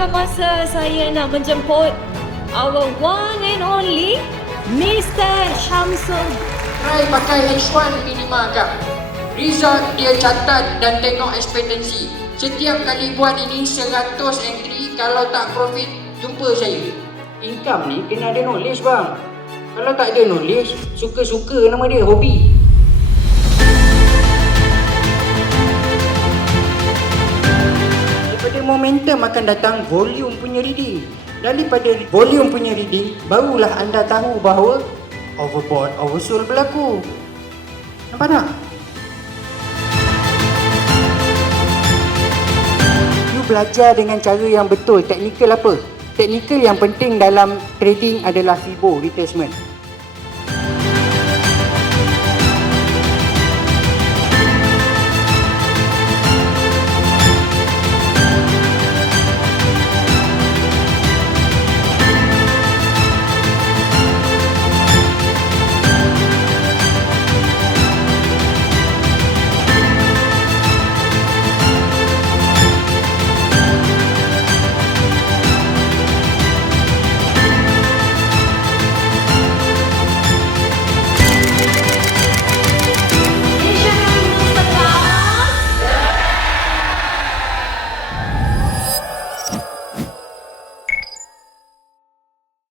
tibakan masa saya nak menjemput our one and only Mr. Syamsul. Try pakai H1 minima kak. Result dia catat dan tengok ekspektasi. Setiap kali buat ini 100 entry, kalau tak profit jumpa saya. Income ni kena ada knowledge bang. Kalau tak ada knowledge, suka-suka nama dia, hobi. Daripada momentum akan datang volume punya reading. Daripada volume punya reading, barulah anda tahu bahawa overbought, oversold berlaku. Nampak tak? You belajar dengan cara yang betul. Teknikal apa? Teknikal yang penting dalam trading adalah FIBO, retracement.